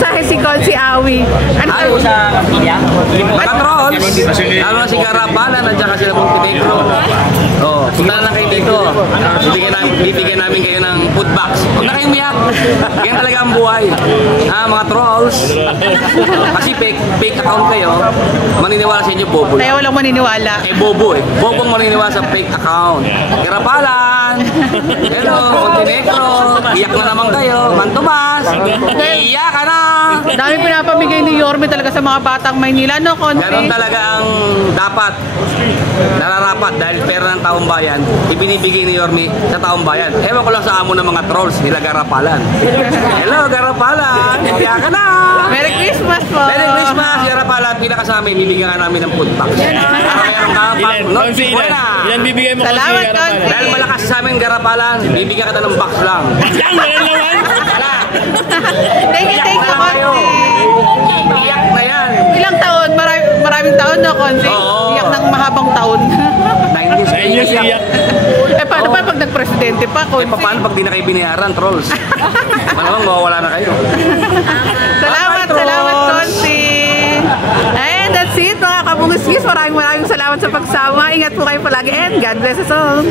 mensahe si Konsi Awi. Ano sa kapilya? Mga trolls, lalo na si Garapalan at saka sila Montenegro. Oh, punta na lang kayo dito. Bibigyan namin kayo ng food box. Huwag na kayong miyak. Yan talaga ang buhay. Mga trolls. Kasi fake account kayo, maniniwala sa inyo, bobo. Kaya walang maniniwala. Bobo eh. Bobong maniniwala sa fake account. Garapalan. Hello, Montenegro. Iyak na naman kayo. Mantumas. Iyak ka na. Dami pinapamigay ni Yorme talaga sa mga batang Maynila, no, Konsi? Ganon talaga ang dapat nararapat dahil pera ng taong bayan, ibinibigay ni Yorme sa taong bayan. Ewan ko lang sa amo ng mga trolls, nila Garapalan. Hello, Garapalan! Iyak ka na! Merry Christmas po! Merry Christmas, Garapalan! Pinaka sa amin, bibigyan ka namin ng food box. Mayroon ka Ilan bibigay mo Salamat, Konsi? dahil malakas sa amin, Garapalan, bibigyan ka ng box lang. Yan, meron naman! Thank you, Konsi! Iyak na yan! Ilang taon? Maraming taon, no, Konsi? Oo. Iyak ng mahabang taon. 9 years iyak. Paano pa pag nag-presidente pa, Konsi? Paano pag di na kayo binayaran, trolls? Malamang mawawala na kayo. Salamat, Konsi! And that's it, mga kamungiskis. Maraming salamat sa pagsama. Ingat po kayo palagi and God bless us all.